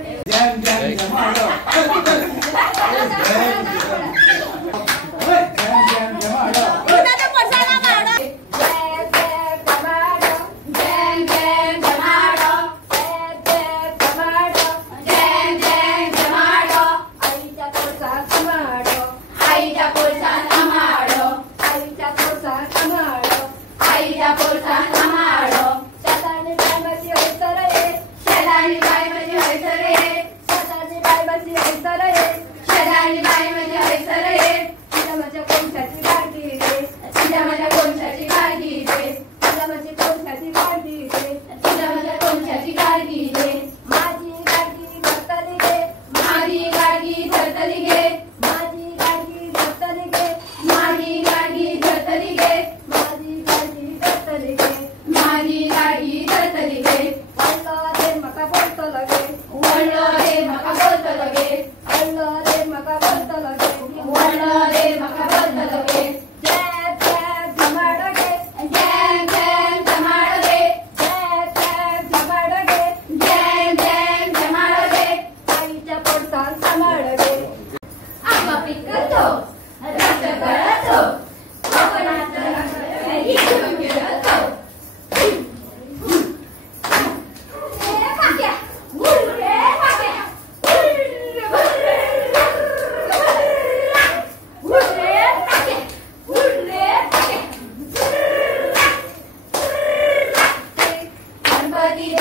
jam जैम जमाडो जैम जैम जमाडो उन्होंने पसाना मारो जैम जैम जमाडो जैम जैम जमाडो जैम जैम जमाडो आईचा कोळसा समाडो आईचा कोळसा समाडो आईचा कोळसा समाडो आईचा कोळसा समाडो शतानी बायमाची हैसर रे शतानी बायमाची हैसर रे शतानी बायमाची हैसर रे शतानी बायमाची हैसर रे तुझ्या माझ्या कोणशाची गाडी रे तुझ्या माझ्या कोणशाची गाडी रे तुझ्या माझ्या कोणशाची गाडी रे तुझ्या माझ्या कोणशाची गाडी रे माझी गाडी धरतली गे माझी गाडी धरतली गे माझी गाडी धरतली गे माझी गाडी धरतली गे माझी गाडी धरतली गे माझी गाडी धरतली गे वळलो रे मका बोलतो लगे वळलो रे मका बोलतो लगे वळलो रे मका बोलतो लगे वळलो रे मका बोलतो लगे जैम जैम जमाडो गे जैम जैम जमाडो गे जैम जैम जमाडो गे जैम जैम जमाडो गे आईच्या पोटात सांभाळो गे आंबा पिकतो रस गळतो कोकणात इकडून फिरतो रे पाक्या उल रे पाक्या उल रे पाक्या उल रे पाक्या गणपती